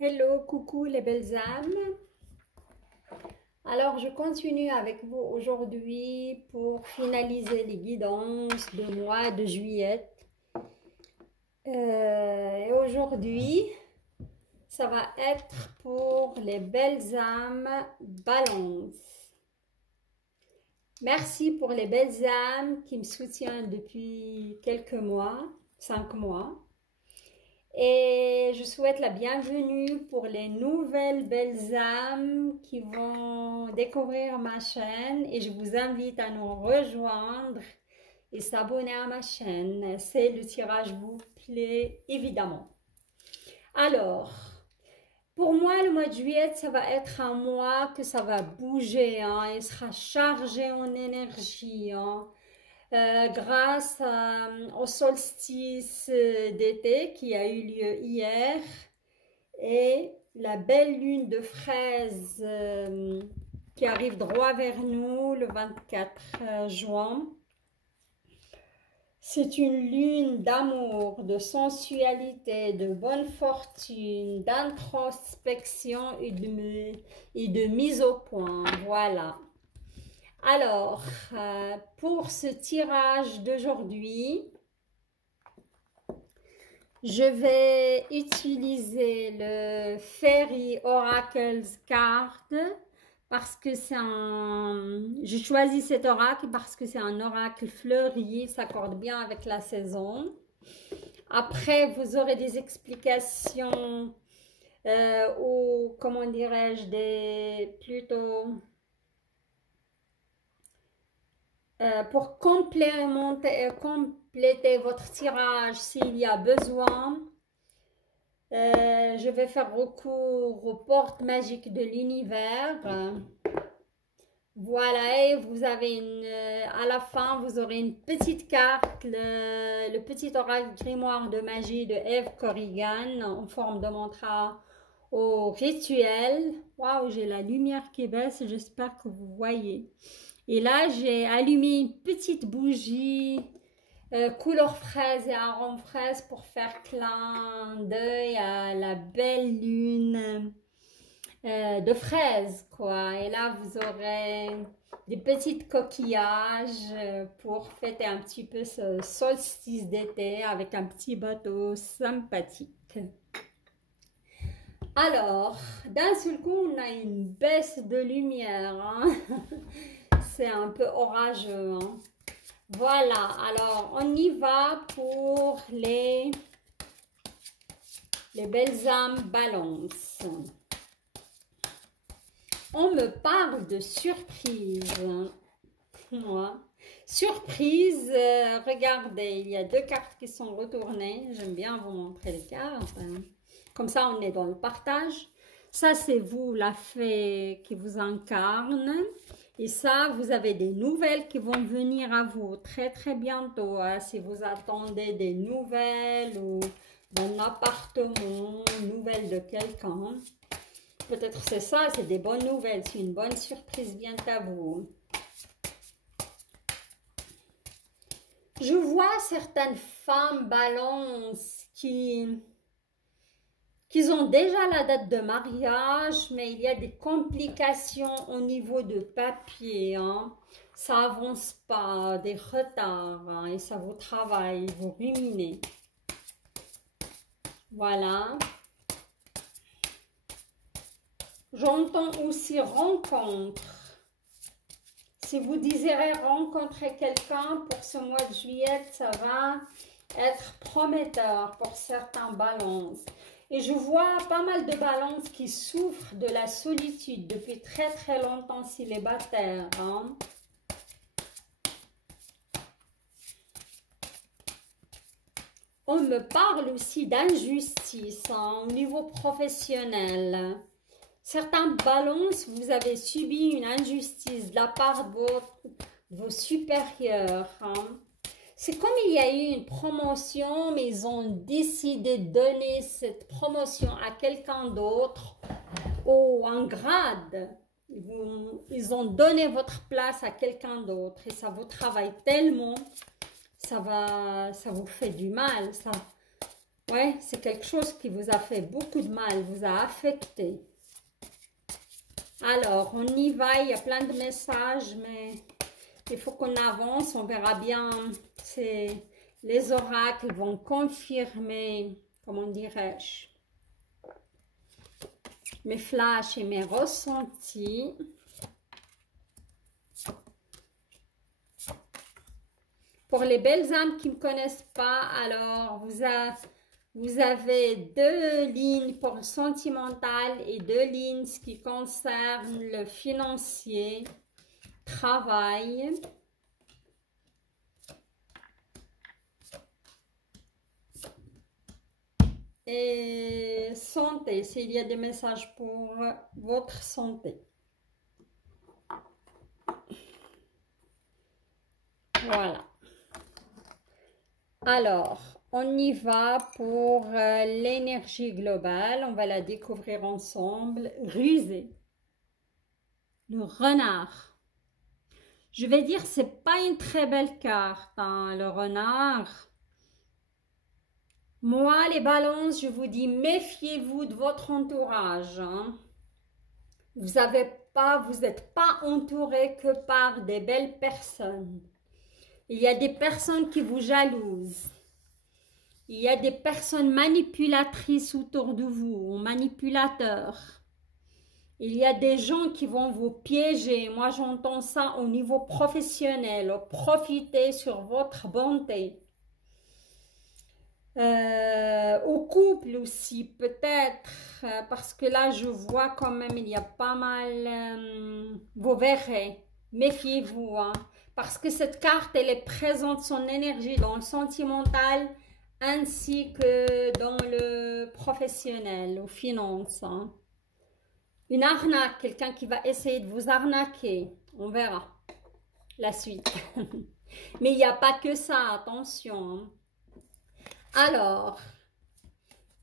Hello, coucou les belles âmes. Alors, je continue avec vous aujourd'hui pour finaliser les guidances du mois de juillet. Et aujourd'hui, ça va être pour les belles âmes Balance. Merci pour les belles âmes qui me soutiennent depuis quelques mois, 5 mois. Et je souhaite la bienvenue pour les nouvelles belles âmes qui vont découvrir ma chaîne et je vous invite à nous rejoindre et s'abonner à ma chaîne. Si le tirage vous plaît, évidemment. Alors, pour moi, le mois de juillet, ça va être un mois que ça va bouger, hein, il sera chargé en énergie, hein. Grâce au solstice d'été qui a eu lieu hier et la belle lune de fraise qui arrive droit vers nous le 24 juin. C'est une lune d'amour, de sensualité, de bonne fortune, d'introspection et de mise au point. Voilà. Alors, pour ce tirage d'aujourd'hui, je vais utiliser le Fairy Oracles Card parce que c'est un... J'ai choisi cet oracle parce que c'est un oracle fleuri, il s'accorde bien avec la saison. Après, vous aurez des explications ou, comment dirais-je, pour compléter votre tirage s'il y a besoin, je vais faire recours aux portes magiques de l'univers. Voilà, et vous avez à la fin, vous aurez une petite carte, le petit oracle grimoire de magie de Eve Corrigan en forme de mantra au rituel. Waouh, j'ai la lumière qui baisse, j'espère que vous voyez. Et là, j'ai allumé une petite bougie couleur fraise et arôme fraise pour faire clin d'œil à la belle lune de fraise, quoi. Et là, vous aurez des petites coquillages pour fêter un petit peu ce solstice d'été avec un petit bateau sympathique. Alors, d'un seul coup, on a une baisse de lumière, hein. C'est un peu orageux, hein. Voilà, alors on y va pour les belles âmes Balance. On me parle de surprise. Moi. Surprise, regardez, il y a deux cartes qui sont retournées. J'aime bien vous montrer les cartes. Comme ça, on est dans le partage. Ça, c'est vous, la fée qui vous incarne. Et ça, vous avez des nouvelles qui vont venir à vous très très bientôt. Hein, si vous attendez des nouvelles ou d'un appartement, nouvelles de quelqu'un. Peut-être c'est ça, c'est des bonnes nouvelles. C'est une bonne surprise vient à vous. Je vois certaines femmes Balance qui ont déjà la date de mariage, mais il y a des complications au niveau de papier, hein. Ça avance pas, des retards, hein, et ça vous travaille, vous ruminez. Voilà. J'entends aussi rencontre. Si vous désirez rencontrer quelqu'un pour ce mois de juillet, ça va être prometteur pour certains balances. Et je vois pas mal de balances qui souffrent de la solitude depuis très très longtemps célibataires, hein. On me parle aussi d'injustice, hein, au niveau professionnel. Certains balances, vous avez subi une injustice de la part de vos supérieurs, hein. C'est comme il y a eu une promotion, mais ils ont décidé de donner cette promotion à quelqu'un d'autre ou un grade. Ils ont donné votre place à quelqu'un d'autre et ça vous travaille tellement, ça vous fait du mal, ça. Ouais, c'est quelque chose qui vous a fait beaucoup de mal, vous a affecté. Alors, on y va, il y a plein de messages, mais il faut qu'on avance, on verra bien. Les oracles vont confirmer, comment dirais-je, mes flashs et mes ressentis. Pour les belles âmes qui ne me connaissent pas, alors vous avez 2 lignes pour le sentimental et 2 lignes ce qui concerne le financier, travail. Et santé, s'il y a des messages pour votre santé. Voilà. Alors, on y va pour l'énergie globale. On va la découvrir ensemble. Rusé. Le renard. Je vais dire, c'est pas une très belle carte, hein, le renard. Moi, les balances, je vous dis, méfiez-vous de votre entourage. Hein. Vous n'êtes pas entouré que par des belles personnes. Il y a des personnes qui vous jalousent. Il y a des personnes manipulatrices autour de vous, ou manipulateurs. Il y a des gens qui vont vous piéger. Moi, j'entends ça au niveau professionnel. Profitez sur votre bonté. Au couple aussi, peut-être, parce que là, je vois quand même, il y a pas mal, vous verrez, méfiez-vous, hein, parce que cette carte, elle est présente, son énergie dans le sentimental, ainsi que dans le professionnel, aux finances. Hein. Une arnaque, quelqu'un qui va essayer de vous arnaquer, on verra la suite. Mais il n'y a pas que ça, attention, hein. Alors,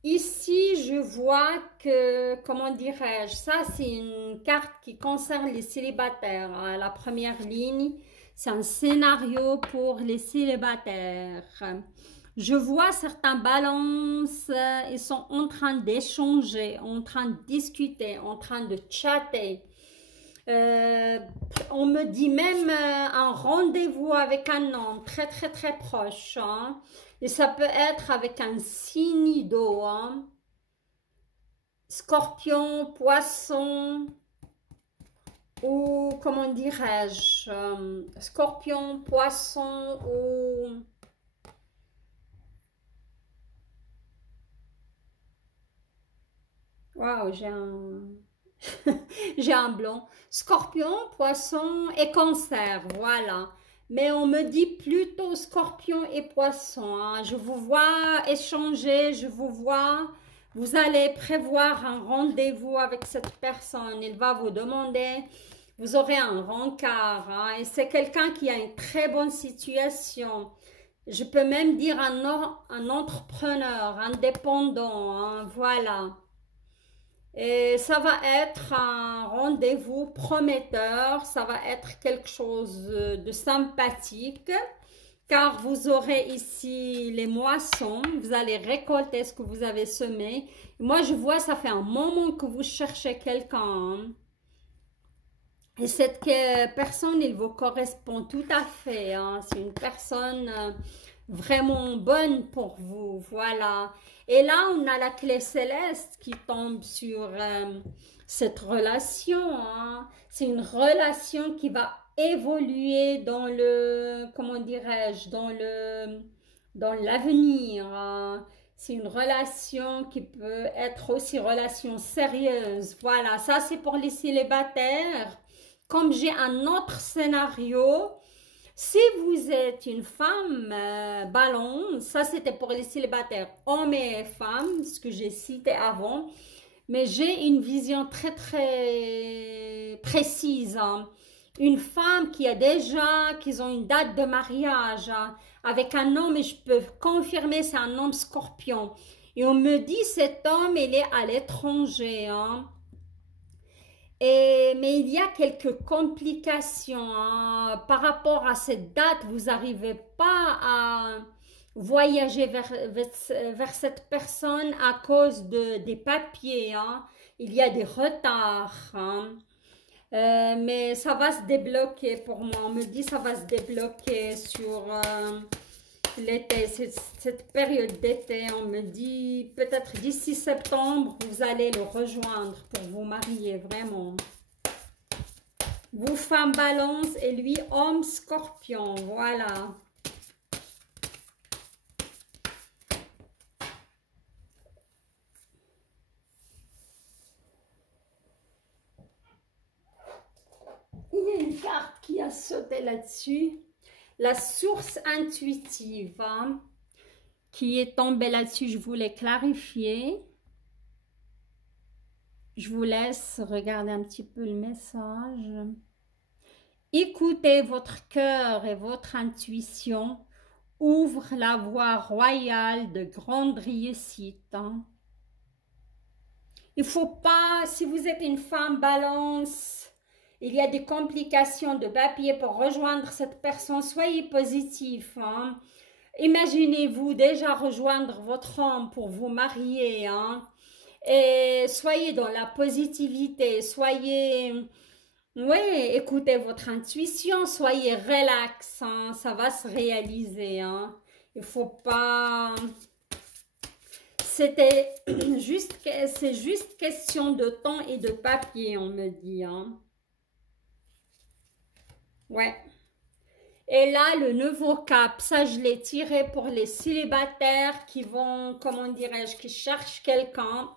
ici, je vois que, comment dirais-je, ça c'est une carte qui concerne les célibataires. Hein. La première ligne, c'est un scénario pour les célibataires. Je vois certains balances, ils sont en train d'échanger, en train de discuter, en train de chatter. On me dit même un rendez-vous avec un homme très très très proche. Hein. Et ça peut être avec un signe d'eau. Hein. Scorpion, poisson, ou comment dirais-je, scorpion, poisson, ou... Waouh, j'ai un blanc. Scorpion, poisson et cancer, voilà. Mais on me dit plutôt scorpion et poisson. Hein. Je vous vois échanger, je vous vois. Vous allez prévoir un rendez-vous avec cette personne. Il va vous demander, vous aurez un rencard. Hein. Et c'est quelqu'un qui a une très bonne situation. Je peux même dire un entrepreneur, indépendant. Hein. Voilà. Et ça va être un rendez-vous prometteur, ça va être quelque chose de sympathique, car vous aurez ici les moissons, vous allez récolter ce que vous avez semé. Moi, je vois, ça fait un moment que vous cherchez quelqu'un. Et cette personne, il vous correspond tout à fait. Hein. C'est une personne vraiment bonne pour vous, voilà. Et là, on a la clé céleste qui tombe sur cette relation. Hein. C'est une relation qui va évoluer dans le, comment dirais-je, dans l'avenir. Hein. C'est une relation qui peut être aussi relation sérieuse. Voilà, ça c'est pour les célibataires. Comme j'ai un autre scénario, si vous êtes une femme balance, ça c'était pour les célibataires, hommes et femmes, ce que j'ai cité avant, mais j'ai une vision très très précise. Hein. Une femme qui a déjà, qui ont une date de mariage hein, avec un homme, et je peux confirmer c'est un homme scorpion. Et on me dit cet homme, il est à l'étranger. Hein. Mais il y a quelques complications hein. Par rapport à cette date, vous n'arrivez pas voyager vers cette personne à cause des papiers, hein. Il y a des retards, hein. Mais ça va se débloquer pour moi. On me dit ça va se débloquer sur l'été, cette période d'été. On me dit peut-être d'ici septembre, vous allez le rejoindre pour vous marier, vraiment. Vous, femme balance, et lui, homme scorpion, voilà. Il y a une carte qui a sauté là-dessus. La source intuitive, hein, qui est tombée là-dessus, je voulais clarifier. Je vous laisse regarder un petit peu le message. Écoutez votre cœur et votre intuition. Ouvre la voie royale de grande réussite, hein. Il ne faut pas, si vous êtes une femme balance, il y a des complications de papier pour rejoindre cette personne, soyez positif, hein. Imaginez-vous déjà rejoindre votre homme pour vous marier, hein. Et soyez dans la positivité, soyez, oui, écoutez votre intuition, soyez relax, hein, ça va se réaliser, hein. Il ne faut pas... C'est juste question de temps et de papier, on me dit, hein. Ouais. Et là, le nouveau cap, ça je l'ai tiré pour les célibataires qui vont, comment dirais-je, qui cherchent quelqu'un.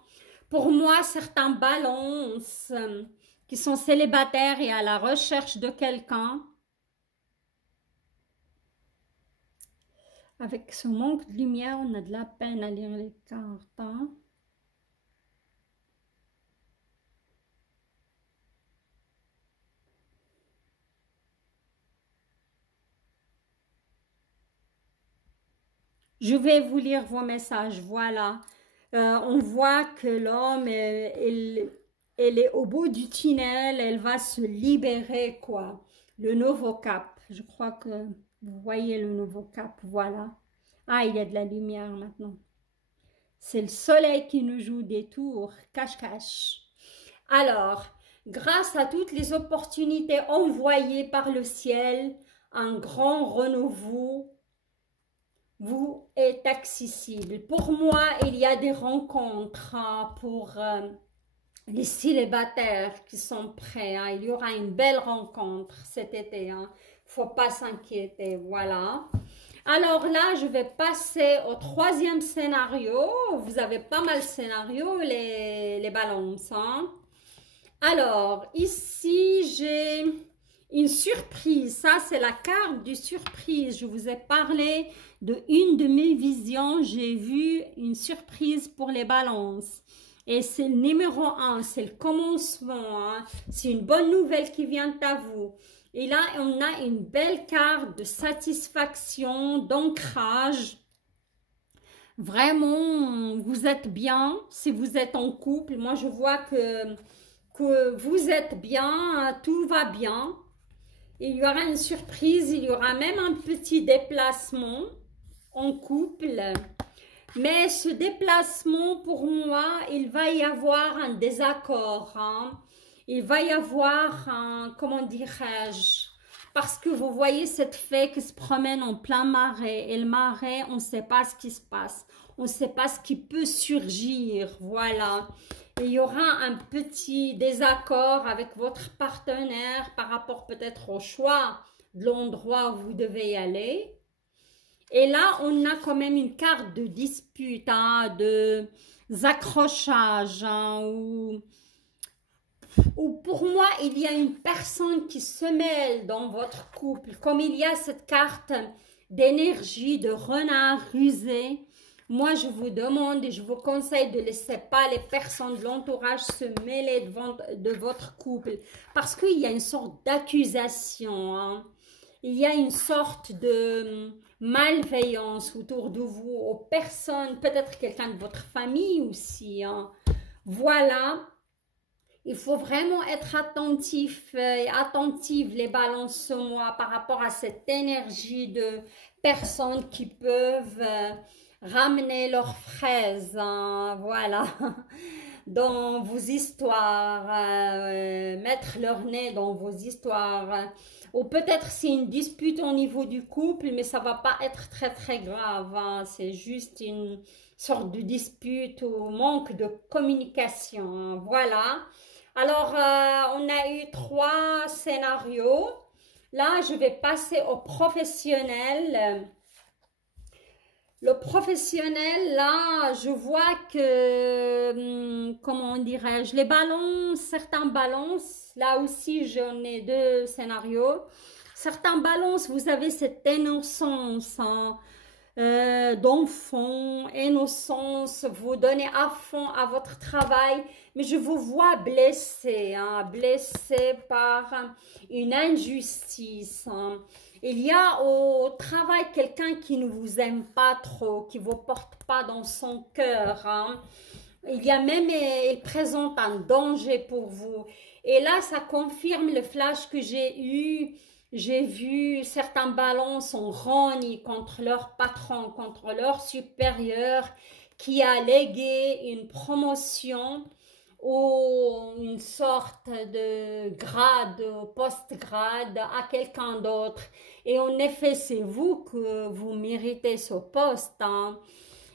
Pour moi, certains balances qui sont célibataires et à la recherche de quelqu'un. Avec ce manque de lumière, on a de la peine à lire les cartes, hein. Je vais vous lire vos messages, voilà. On voit que l'homme, elle est au bout du tunnel, elle va se libérer, quoi. Le nouveau cap, je crois que vous voyez le nouveau cap, voilà. Ah, il y a de la lumière maintenant. C'est le soleil qui nous joue des tours, cache-cache. Alors, grâce à toutes les opportunités envoyées par le ciel, un grand renouveau vous est accessible. Pour moi, il y a des rencontres, hein, pour les célibataires qui sont prêts, hein. Il y aura une belle rencontre cet été, hein. Faut pas s'inquiéter, voilà. Alors là, je vais passer au troisième scénario. Vous avez pas mal de scénarios, les balances, hein. Alors, ici, j'ai une surprise. Ça, c'est la carte du surprise. Je vous ai parlé de une de mes visions. J'ai vu une surprise pour les balances. Et c'est le numéro 1, c'est le commencement, hein. C'est une bonne nouvelle qui vient à vous. Et là, on a une belle carte de satisfaction, d'ancrage. Vraiment, vous êtes bien. Si vous êtes en couple, moi, je vois que vous êtes bien, tout va bien. Il y aura une surprise, il y aura même un petit déplacement en couple. Mais ce déplacement, pour moi, il va y avoir un désaccord, hein. Il va y avoir un, comment dirais-je, parce que vous voyez cette fée qui se promène en plein marais. Et le marais, on ne sait pas ce qui se passe. On ne sait pas ce qui peut surgir, voilà. Et il y aura un petit désaccord avec votre partenaire par rapport peut-être au choix de l'endroit où vous devez y aller. Et là, on a quand même une carte de dispute, hein, de accrochages, hein, où pour moi, il y a une personne qui se mêle dans votre couple. Comme il y a cette carte d'énergie, de renard rusé, moi, je vous demande et je vous conseille de ne laisser pas les personnes de l'entourage se mêler de votre couple. Parce qu'il y a une sorte d'accusation, hein. Il y a une sorte de malveillance autour de vous, aux personnes, peut-être quelqu'un de votre famille aussi, hein. Voilà. Il faut vraiment être attentif et attentive les balances ce mois par rapport à cette énergie de personnes qui peuvent ramener leurs fraises, hein, voilà, dans vos histoires, mettre leur nez dans vos histoires. Ou peut-être c'est une dispute au niveau du couple, mais ça va pas être très très grave, hein. C'est juste une sorte de dispute ou manque de communication, hein. Voilà. Alors, on a eu 3 scénarios. Là, je vais passer au professionnel. Le professionnel, là, je vois que, comment dirais-je, les balances, certains balances, là aussi j'en ai 2 scénarios. Certains balances, vous avez cette innocence, hein, d'enfant, innocence, vous donnez à fond à votre travail, mais je vous vois blessé, hein, blessé par une injustice, hein. Il y a au travail quelqu'un qui ne vous aime pas trop, qui ne vous porte pas dans son cœur, hein. Il y a même, il présente un danger pour vous. Et là, ça confirme le flash que j'ai eu. J'ai vu certains balances en rogne contre leur patron, contre leur supérieur qui a légué une promotion ou une sorte de grade, post-grade à quelqu'un d'autre. Et en effet, c'est vous que vous méritez ce poste, hein.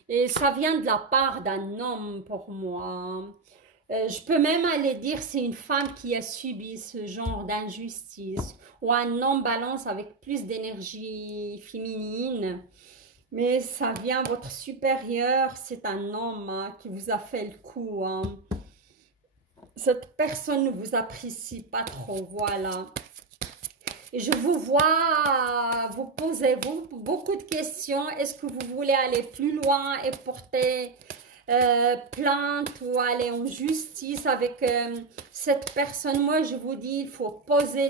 Et ça vient de la part d'un homme pour moi. Je peux même aller dire c'est une femme qui a subi ce genre d'injustice ou un homme balance avec plus d'énergie féminine. Mais ça vient, votre supérieur, c'est un homme, hein, qui vous a fait le coup, hein. Cette personne ne vous apprécie pas trop, voilà. Et je vous vois, vous posez beaucoup de questions. Est-ce que vous voulez aller plus loin et porter plainte ou aller en justice avec cette personne? Moi, je vous dis, il faut poser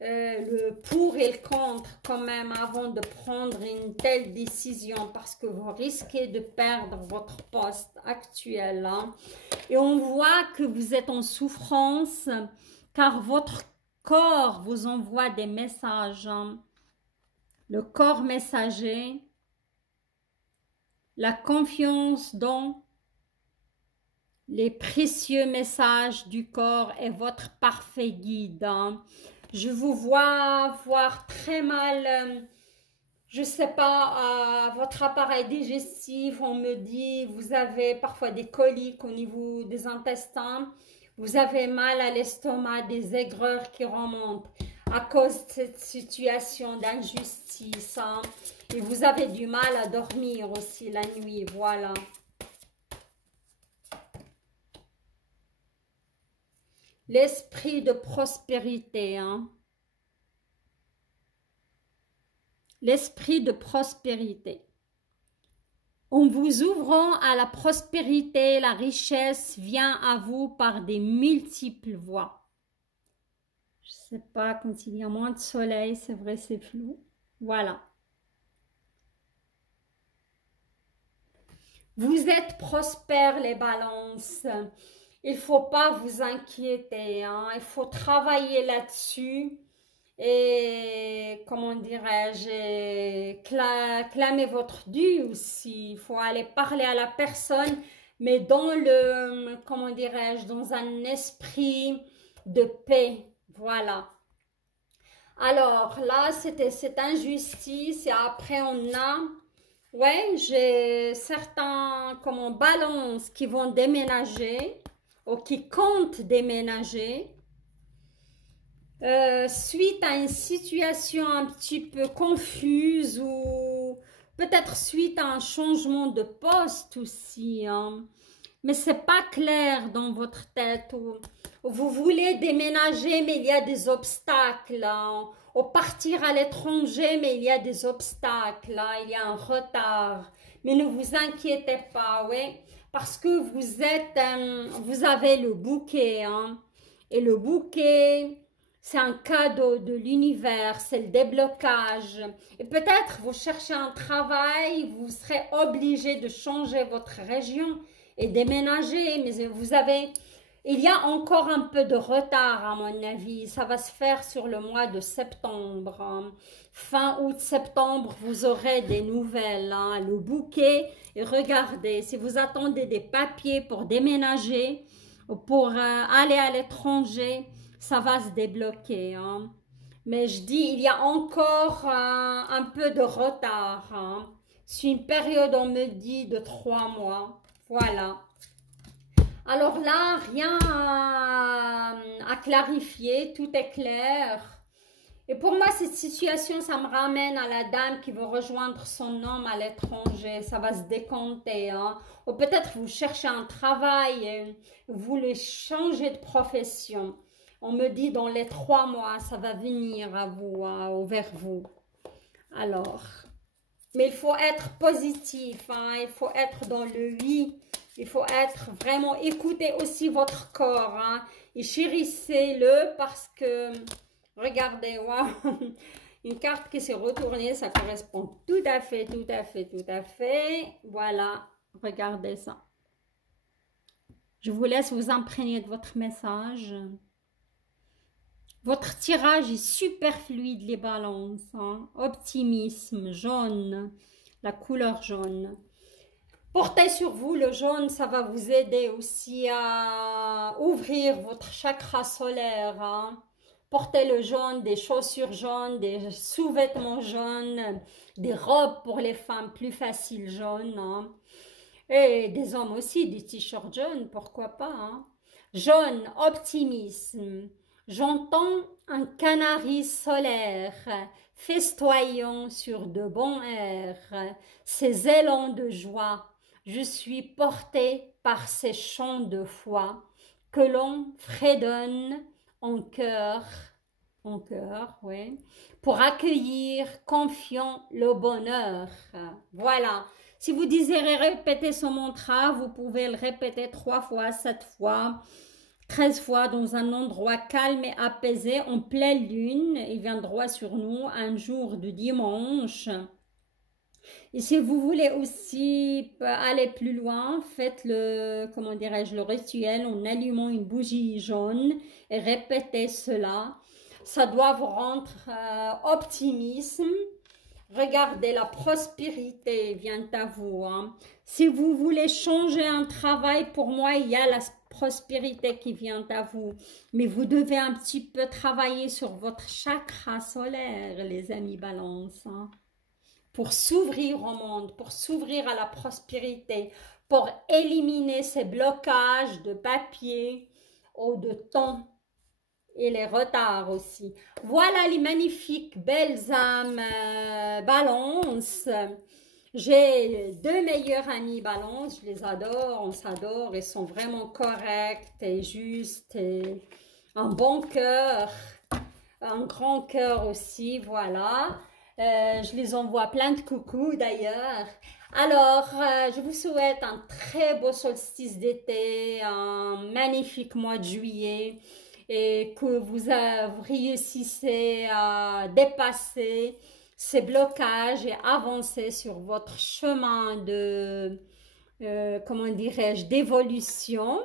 le pour et le contre quand même avant de prendre une telle décision parce que vous risquez de perdre votre poste actuel, hein. Et on voit que vous êtes en souffrance car votre corps vous envoie des messages, hein. Le corps messager, la confiance dans les précieux messages du corps est votre parfait guide, hein. Je vous vois voir très mal, je ne sais pas, votre appareil digestif. On me dit, vous avez parfois des coliques au niveau des intestins. Vous avez mal à l'estomac, des aigreurs qui remontent à cause de cette situation d'injustice, hein. Et vous avez du mal à dormir aussi la nuit, voilà. L'esprit de prospérité, hein. L'esprit de prospérité. En vous ouvrant à la prospérité, la richesse vient à vous par des multiples voies. Je ne sais pas, quand il y a moins de soleil, c'est vrai, c'est flou. Voilà. Vous êtes prospères, les balances. Il ne faut pas vous inquiéter, hein. Il faut travailler là-dessus. Et comment dirais-je, clamer votre dû aussi. Il faut aller parler à la personne, mais dans le, comment dirais-je, dans un esprit de paix. Voilà. Alors là, c'était cette injustice et après on a, ouais, j'ai certains, comment, balances qui vont déménager ou qui comptent déménager. Suite à une situation un petit peu confuse ou peut-être suite à un changement de poste aussi, hein. Mais c'est pas clair dans votre tête. Ou vous voulez déménager mais il y a des obstacles, hein. Ou partir à l'étranger mais il y a des obstacles, hein. Il y a un retard. Mais ne vous inquiétez pas, ouais, parce que vous êtes, vous avez le bouquet, hein. Et le bouquet, c'est un cadeau de l'univers, c'est le déblocage. Et peut-être vous cherchez un travail, vous serez obligé de changer votre région et déménager. Mais vous avez Il y a encore un peu de retard à mon avis. Ça va se faire sur le mois de septembre, hein. Fin août, septembre, vous aurez des nouvelles, hein. Le bouquet. Et regardez, si vous attendez des papiers pour déménager, pour aller à l'étranger, ça va se débloquer, hein. Mais je dis, il y a encore un peu de retard, hein. C'est une période, on me dit, de 3 mois. Voilà. Alors là, rien à clarifier, tout est clair. Et pour moi, cette situation, ça me ramène à la dame qui veut rejoindre son homme à l'étranger. Ça va se décompter, hein. Ou peut-être vous cherchez un travail et vous voulez changer de profession. On me dit dans les 3 mois, ça va venir à vous, hein, vers vous. Alors, mais il faut être positif, hein, il faut être dans le oui. Il faut être vraiment, écoutez aussi votre corps, hein, et chérissez-le parce que, regardez, wow, une carte qui s'est retournée, ça correspond tout à fait, tout à fait, tout à fait. Voilà, regardez ça. Je vous laisse vous imprégner de votre message. Votre tirage est super fluide, les balances, hein. Optimisme, jaune, la couleur jaune. Portez sur vous le jaune, ça va vous aider aussi à ouvrir votre chakra solaire, hein. Portez le jaune, des chaussures jaunes, des sous-vêtements jaunes, des robes pour les femmes plus faciles jaunes, hein. Et des hommes aussi, des t-shirts jaunes, pourquoi pas, hein. Jaune, optimisme. J'entends un canari solaire festoyant sur de bons airs, ses élans de joie. Je suis portée par ces chants de foi que l'on fredonne en cœur, oui, pour accueillir confiant le bonheur. Voilà. Si vous désirez répéter ce mantra, vous pouvez le répéter 3 fois, 7 fois, 13 fois dans un endroit calme et apaisé en pleine lune. Il vient droit sur nous un jour de dimanche. Et si vous voulez aussi aller plus loin, faites le, comment dirais-je, le rituel en allumant une bougie jaune et répétez cela. Ça doit vous rendre optimisme. Regardez, la prospérité vient à vous, hein. Si vous voulez changer un travail, pour moi, il y a la prospérité qui vient à vous. Mais vous devez un petit peu travailler sur votre chakra solaire, les amis balance, hein, pour s'ouvrir au monde, pour s'ouvrir à la prospérité, pour éliminer ces blocages de papier ou de temps. Et les retards aussi. Voilà les magnifiques belles âmes balance. J'ai 2 meilleurs amis balance. Je les adore, on s'adore. Ils sont vraiment corrects et justes. Et un bon cœur. Un grand cœur aussi, voilà. Je les envoie plein de coucou d'ailleurs. Alors, je vous souhaite un très beau solstice d'été, un magnifique mois de juillet. Et que vous réussissez à dépasser ces blocages et avancer sur votre chemin de, comment dirais-je, d'évolution.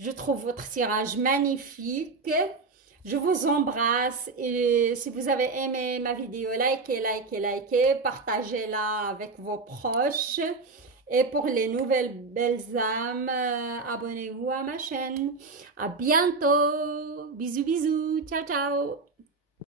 Je trouve votre tirage magnifique. Je vous embrasse et si vous avez aimé ma vidéo, likez, likez, likez, partagez-la avec vos proches. Et pour les nouvelles belles âmes, abonnez-vous à ma chaîne. À bientôt. Bisous, bisous. Ciao, ciao.